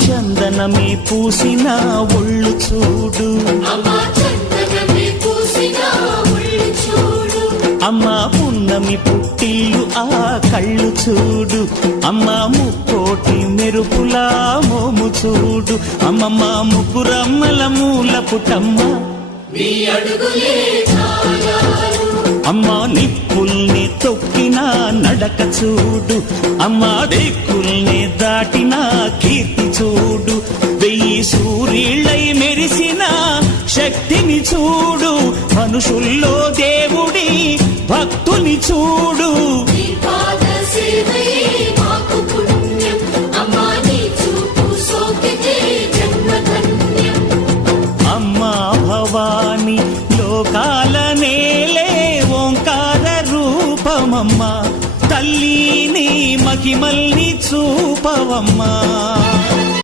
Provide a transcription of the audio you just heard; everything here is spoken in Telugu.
చందనమే పూసిన ఒళ్ళు చూడు, అమ్మా పున్నమి పుట్టిల్లు ఆ కళ్ళు చూడు, అమ్మా ముక్కోటి మెరుపులా మోము చూడు, అమ్మమ్మ ముగ్గురమ్మల మూల పుటమ్మ అమ్మా నిప్పుల్ని తొక్కిన నడక చూడు, అమ్మా దిక్కుల్ని దాటిన కీర్తి చూడు, 1000 సూర్యుళ్ళై మెరిసిన శక్తిని చూడు, మనుషుల్లో దేవుడి భక్తుని చూడు. అమ్మా భవాని లోకాల నేలే ఓంకార రూపమమ్మా, తల్లిని మహిమల్ని చూపవమ్మా.